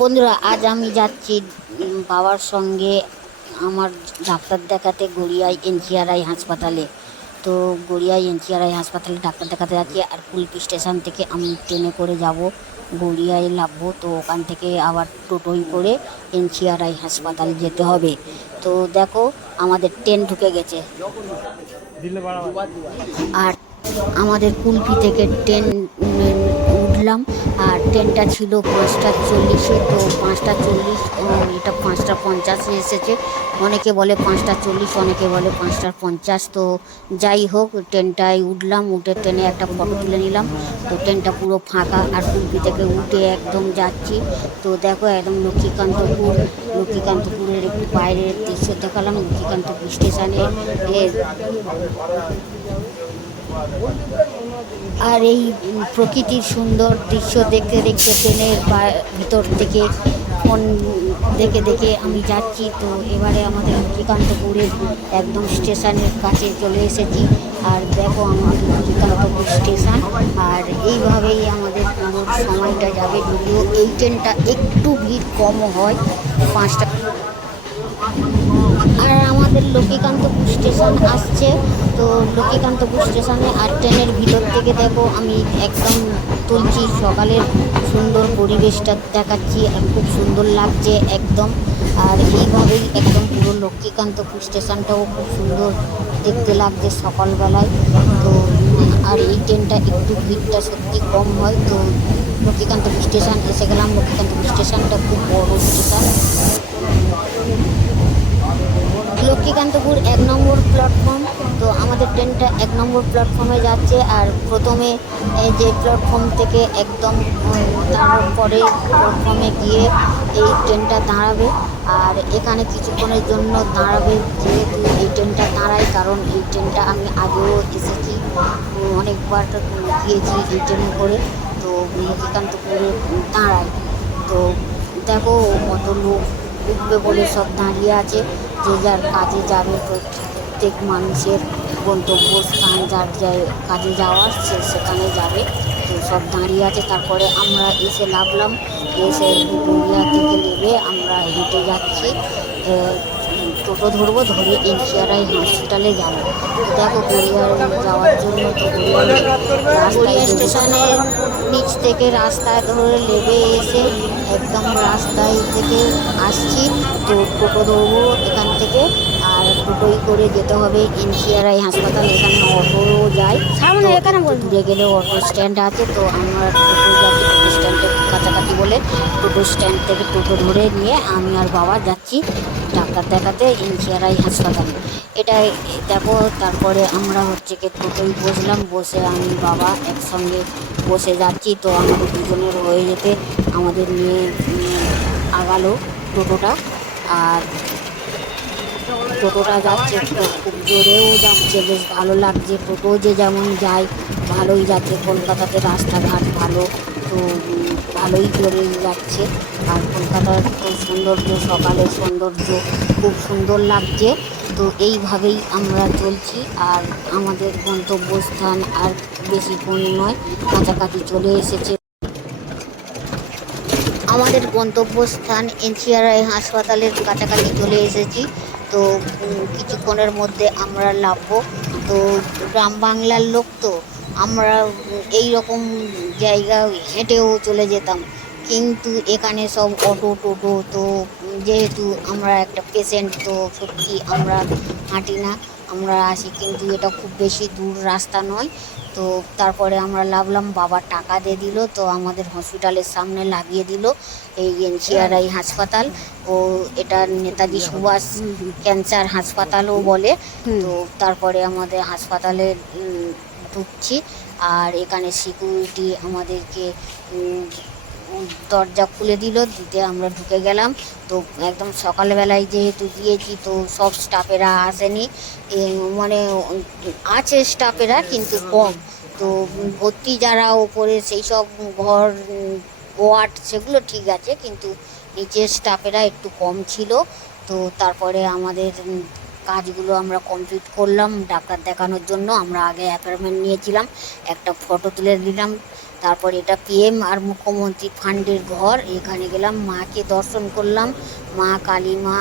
বন্ধুরা, আজ আমি যাচ্ছি বাবার সঙ্গে আমার ডাক্তার দেখাতে গড়িয়ায় এনজিআরআই হাসপাতালে। তো গড়িয়ায় এনজিআরআই হাসপাতালে ডাক্তার দেখাতে যাচ্ছি। আর কুলপি স্টেশন থেকে আমি ট্রেনে করে যাব, গড়িয়ায় নামবো। তো ওখান থেকে আবার টোটোয় করে এনজিআরআই হাসপাতাল যেতে হবে। তো দেখো, আমাদের ট্রেন ঢুকে গেছে। আর আমাদের কুলপি থেকে ট্রেন উঠলাম। আর ট্রেনটা ছিল 5টা 40-এ। তো 5টা 40, এটা 5টা 50-এ এসেছে। অনেকে বলে 5টা 40, অনেকে বলে 5টা 50। তো যাই হোক, ট্রেনটায় উঠলাম, উঠে ট্রেনে একটা ফটো তুলে নিলাম। তো ট্রেনটা পুরো ফাঁকা। আর কুলপি থেকে উঠে একদম যাচ্ছি। তো দেখো, একদম লক্ষ্মীকান্তপুরের একটু বাইরের দৃশ্য দেখালাম। লক্ষ্মীকান্তপুর স্টেশনে আর এই প্রকৃতির সুন্দর দৃশ্য দেখতে দেখতে ট্রেনের ভিতর থেকে ফোন দেখে দেখে আমি যাচ্ছি। তো এবারে আমাদের লক্ষ্মীকান্তপুরের একদম স্টেশনের কাছে চলে এসেছি। আর দেখো, আমাদের লক্ষ্মীকান্তপুর স্টেশন। আর এইভাবেই আমাদের পুরো সময়টা যাবে। যদিও এই ট্রেনটা একটু ভিড় কম হয়, 5টা। আর আমাদের লক্ষ্মীকান্তপুর স্টেশন আসছে। তো লক্ষ্মীকান্তপুর স্টেশনে আর ট্রেনের ভিতর থেকে দেখো, আমি একদম তুলছি, সকালের সুন্দর পরিবেশটা দেখাচ্ছি। আর খুব সুন্দর লাগছে একদম। আর এইভাবেই একদম পুরো লক্ষ্মীকান্তপুর স্টেশনটাও খুব সুন্দর দেখতে লাগছে সকালবেলায়। তো আর এই ট্রেনটা একটু ভিড়টা সত্যি কম হয়। তো লক্ষ্মীকান্তপুর স্টেশন এসে গেলাম। লক্ষ্মীকান্তপুর স্টেশনটা খুব বড় স্টেশন। লক্ষ্মীকান্তপুর 1 নম্বর প্ল্যাটফর্ম। তো আমাদের ট্রেনটা 1 নম্বর প্ল্যাটফর্মে যাচ্ছে। আর প্রথমে যে প্ল্যাটফর্ম থেকে একদম তারপরে প্ল্যাটফর্মে গিয়ে এই ট্রেনটা দাঁড়াবে। আর এখানে কিছুক্ষণের জন্য দাঁড়াবে, যেহেতু এই ট্রেনটা দাঁড়ায়, কারণ এই ট্রেনটা আমি আগেও এসেছি, অনেকবার গিয়েছি এই ট্রেনে করে। তো লক্ষ্মীকান্তপুরে দাঁড়ায়। তো দেখো, কত লোক উঠবে বলে সব দাঁড়িয়ে আছে, যে যার কাজে যাবে। তো প্রত্যেক মানুষের গন্তব্যস্থান, যার কাজে যাওয়ার সেখানে যাবে। তো সব দাঁড়িয়ে আছে। তারপরে আমরা এসে নামলাম। এসে গড়িয়া থেকে নেমে আমরা হেঁটে যাচ্ছি। টোটো ধরবো, ধরে এনজিআরআই হসপিটালে যাবো। তো দেখো, গড়িয়ায় যাওয়ার জন্য তো গড়িয়া স্টেশনের নিচ থেকে রাস্তায় ধরে নেমে এসে একদম রাস্তায় থেকে আসছি। তো টোটো ধরবো এখান থেকে। আর টোটোই করে যেতে হবে এনজিআরআই হাসপাতাল। এখানে অটোও যায়, সামনে এখানে দূরে গেলে অটো স্ট্যান্ড আছে। তো আমরা টোটো যাচ্ছি, টোটো স্ট্যান্ডের কাছাকাছি বলে টোটো স্ট্যান্ড থেকে টোটো ধরে নিয়ে আমি আর বাবা যাচ্ছি ডাক্তার দেখাতে এনজিআরআই হাসপাতালে। এটাই দেখো। তারপরে আমরা টোটোয় বসলাম, বসে আমি বাবা একসঙ্গে বসে যাচ্ছি। তো আমাদের দুজনের হয়ে যেতে আমাদের নিয়ে আগালো টোটোটা। আর টোটোটা যাচ্ছে, খুব জোরেও যাচ্ছে, বেশ ভালো লাগছে। টোটো যে যেমন যায়, ভালোই যাচ্ছে। কলকাতাতে রাস্তাঘাট ভালো, তো ভালোই জোরে যাচ্ছে। আর কলকাতার তো সৌন্দর্য, সকালের সৌন্দর্য খুব সুন্দর লাগছে। তো এইভাবেই আমরা চলছি। আর আমাদের গন্তব্যস্থান আর বেশিক্ষণ নয়, কাছাকাছি চলে এসেছে। আমাদের গন্তব্যস্থান এনজিআরআই হাসপাতালের কাছাকাছি চলে এসেছি। তো কিছুক্ষণের মধ্যে আমরা নামবো। তো গ্রাম বাংলার লোক, তো আমরা এই রকম জায়গা হেঁটেও চলে যেতাম, কিন্তু এখানে সব অটো টোটো। তো যেহেতু আমরা একটা পেশেন্ট, তো সত্যি আমরা হাঁটি না, আমরা আসি। কিন্তু এটা খুব বেশি দূর রাস্তা নয়। তো তারপরে আমরা নামলাম, বাবা টাকা দিয়ে দিল। তো আমাদের হসপিটালের সামনে লাগিয়ে দিল এই এনজিআরআই হাসপাতাল। ও এটা নেতাজি সুভাষ ক্যান্সার হাসপাতালও বলে। তো তারপরে আমাদের হাসপাতালে ঢুকছি। আর এখানে সিকিউরিটি আমাদেরকে দরজা খুলে দিতে আমরা ঢুকে গেলাম। তো একদম সকালবেলায় যেহেতু গিয়েছি, তো সব স্টাফেরা আসেনি, মানে আছে স্টাফেরা কিন্তু কম। তো ভর্তি যারা ওপরে সেই সব ঘর, ওয়ার্ড, সেগুলো ঠিক আছে, কিন্তু নিচের স্টাফেরা একটু কম ছিল। তো তারপরে আমাদের কাজগুলো আমরা কমপ্লিট করলাম ডাক্তার দেখানোর জন্য। আমরা আগে অ্যাপয়েন্টমেন্ট নিয়েছিলাম, একটা ফটো তুলে দিলাম তারপর এটা পিএম আর মুখ্যমন্ত্রী ফান্ডের ঘর। এখানে গেলাম, মাকে দর্শন করলাম, মা কালী মা,